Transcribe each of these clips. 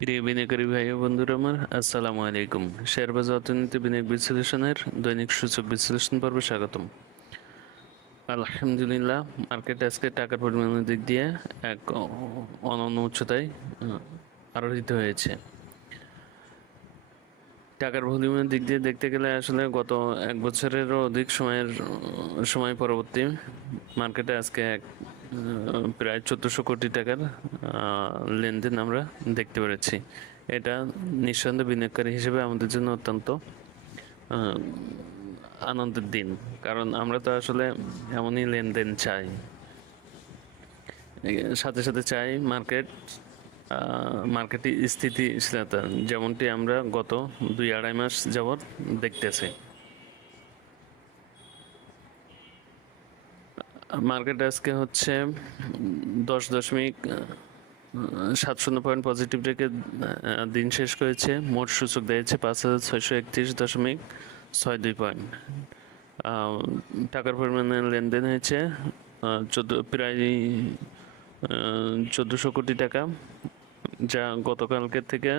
প্রিয় বিনিয়োগকারী ভাই বন্ধুরা আমার, আসসালামু আলাইকুম। শেয়ারবাজার অর্থনীতি বিনিয়োগ বিশ্লেষণের দৈনিক সূচক বিশ্লেষণ পর্বে স্বাগতম। আলহামদুলিল্লাহ, মার্কেট আজকে টাকার পরিমাণের দিক দিয়ে এক অনন্য উচ্চতায় আরোহিত হয়েছে। টাকার ভলিউমের দিক দিয়ে দেখতে গেলে আসলে গত এক বছরেরও অধিক সময়ের, সময় পরবর্তী মার্কেটে আজকে এক প্রায় চোদ্দোশো কোটি টাকার লেনদেন আমরা দেখতে পেরেছি। এটা নিঃসন্দেহে বিনিয়োগকারী হিসেবে আমাদের জন্য অত্যন্ত আনন্দের দিন। কারণ আমরা তো আসলে এমনই লেনদেন চাই। সাথে সাথে চাই মার্কেট মার্কেটে স্থিতিশীলতা। যেমনটি আমরা গত দুই আড়াই মাস যাবৎ দেখতেছি। মার্কেট আজকে হচ্ছে দশ দশমিক সাত শূন্য পয়েন্ট পজিটিভ রেখে দিন শেষ করেছে। মোট সূচক দিয়েছে পাঁচ হাজার ছয়শো একত্রিশ দশমিক ছয় দুই পয়েন্ট। টাকার পরিমাণে লেনদেন হয়েছে চোদ্দ, প্রায় চোদ্দোশো কোটি টাকা, যা গতকালকের থেকে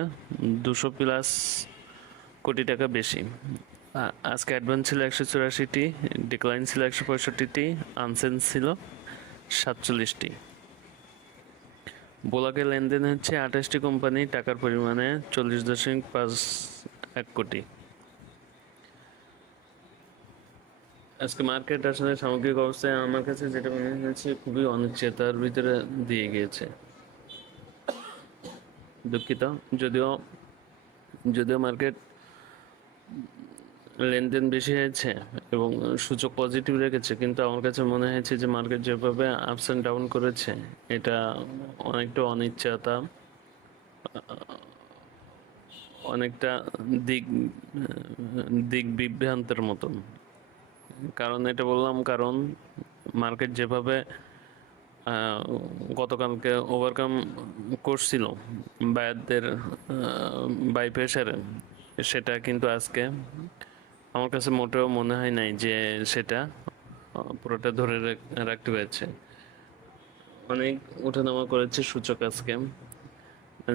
দুশো প্লাস কোটি টাকা বেশি। আজকে অ্যাডভান্স ছিল একশো চুরাশিটি ডিক্লাইন ছিল একশো পঁয়ষট্টিটি আনসেন্স ছিল সাতচল্লিশটি। বোলাকে লেনদেন হচ্ছে আঠাশটি কোম্পানি, টাকার পরিমাণে চল্লিশ দশমিক পাঁচ এক কোটি। আজকে মার্কেট আসলে সামগ্রিক অবস্থায় আমার কাছে যেটা মনে হয়েছে খুবই অনিশ্চয়তার ভিতরে দিয়ে গিয়েছে। দুঃখিত, যদিও যদিও মার্কেট লেনদেন বেশি হয়েছে এবং সূচক পজিটিভ রেখেছে, কিন্তু আমার কাছে মনে হয়েছে যে মার্কেট যেভাবে আপস অ্যান্ড ডাউন করেছে, এটা অনেকটা অনিশ্চয়তা অনেকটা দিক দিক বিভ্রান্তের মতন। কারণ এটা বললাম কারণ মার্কেট যেভাবে গতকালকে ওভারকাম করছিল বায়ারদের বাই প্রেশারে সেটা কিন্তু আজকে আমার কাছে মোটেও মনে হয় নাই যে সেটা পুরোটা ধরে রাখ- রাখতে পেরেছে। অনেক ওঠানামা করেছে সূচক আজকে।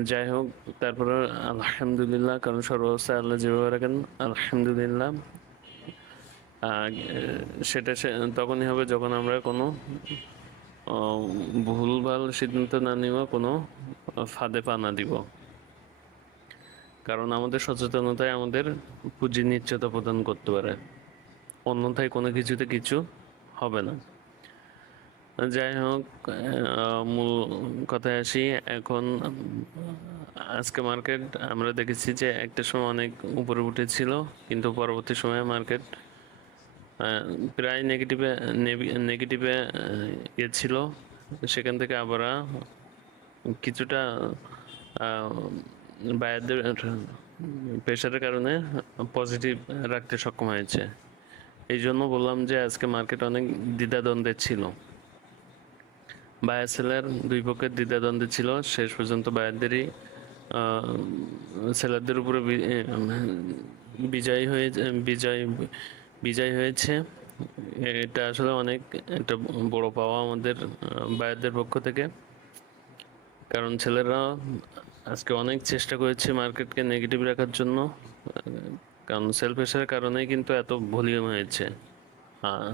যাই হোক, তারপরে আলহামদুলিল্লাহ, কারণ সর্বাবস্থায় আল্লাহ যেভাবে রাখেন, আলহামদুলিল্লাহ। সেটা তখনই হবে যখন আমরা কোনো ভুলভাল সিদ্ধান্ত না নিব কোনো ফাঁদে পা না দিব। কারণ আমাদের সচেতনতাই আমাদের পুঁজি নিশ্চয়তা প্রদান করতে পারে। অন্যথায় কোনো কিছুতে কিছু হবে না। যাই হোক মূল কথায় আসি, এখন আজকে মার্কেট আমরা দেখেছি যে একটা সময় অনেক উপরে উঠেছিল, কিন্তু পরবর্তী সময়ে মার্কেট প্রায় নেগেটিভে নেগেটিভে ইয়ে ছিল। সেখান থেকে আবার কিছুটা বায়ারদের প্রেশারের কারণে পজিটিভ রাখতে সক্ষম হয়েছে। এই জন্য বললাম যে আজকে মার্কেট অনেক দ্বিধাদ্বন্দ্বের ছিল। বায়ার সেলার দুই পক্ষের দ্বিধাদ্বন্দ্বে ছিল। শেষ পর্যন্ত বায়ারদেরই সেলারদের উপরে বিজয় হয়ে, বিজয় বিজয় হয়েছে। এটা আসলে অনেক একটা বড় পাওয়া আমাদের বায়ারদের পক্ষ থেকে। কারণ ছেলেরা আজকে অনেক চেষ্টা করেছি মার্কেটকে নেগেটিভ রাখার জন্য কারণ সেল প্রেশারের কারণেই কিন্তু এত ভলিউম হয়েছে। হ্যাঁ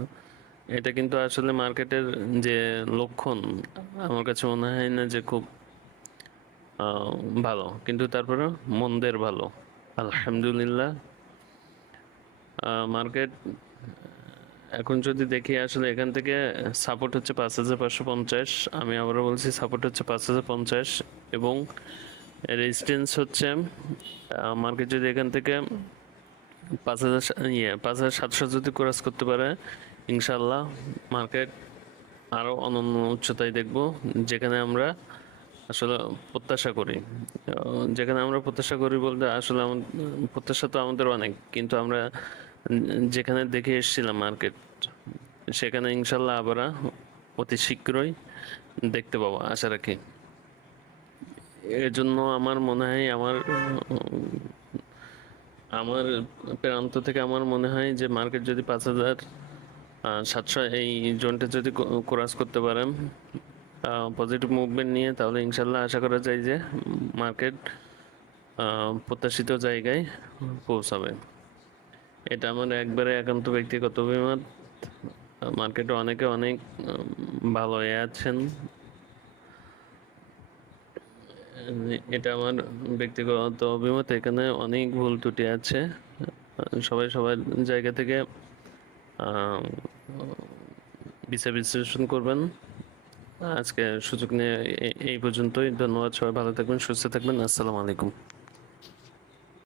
এটা কিন্তু আসলে মার্কেটের যে লক্ষণ, আমার কাছে মনে হয় না যে খুব ভালো। কিন্তু তারপরে মন্দের ভালো। আলহামদুলিল্লাহ। মার্কেট এখন যদি দেখি আসলে এখান থেকে সাপোর্ট হচ্ছে পাঁচ হাজার পাঁচশো পঞ্চাশ, আমি আবারও বলছি সাপোর্ট হচ্ছে পাঁচ হাজার পঞ্চাশ এবং রেজিস্ট্যান্স হচ্ছে মার্কেট যদি এখান থেকে পাঁচ হাজার ইয়ে পাঁচ হাজার সাতশো যদি ক্রস করতে পারে ইনশাল্লাহ মার্কেট আরও অনন্য উচ্চতায় দেখব, যেখানে আমরা আসলে প্রত্যাশা করি। যেখানে আমরা প্রত্যাশা করি বলতে আসলে প্রত্যাশা তো আমাদের অনেক, কিন্তু আমরা যেখানে দেখে এসেছিলাম মার্কেট সেখানে ইনশাল্লাহ আবার অতি শীঘ্রই দেখতে পাবো, আশা রাখি। এর জন্য আমার মনে হয় আমার আমার প্রান্ত থেকে আমার মনে হয় যে মার্কেট যদি পাঁচ হাজার সাতশো এই জোনটা যদি ক্রস করতে পারেন পজিটিভ মুভমেন্ট নিয়ে, তাহলে ইনশাল্লাহ আশা করা যায় যে মার্কেট প্রত্যাশিত জায়গায় পৌঁছাবে। এটা আমার একবারে একান্ত ব্যক্তিগত অভিমত। মার্কেটে অনেকে অনেক ভালো আছেন। এটা আমার ব্যক্তিগত অভিমত। এখানে অনেক ভুল ত্রুটি আছে। সবাই সবার জায়গা থেকে বিচার বিশ্লেষণ করবেন। আজকে সুযোগ নিয়ে এই পর্যন্তই। ধন্যবাদ সবাই, ভালো থাকবেন, সুস্থ থাকবেন। আসসালামু আলাইকুম।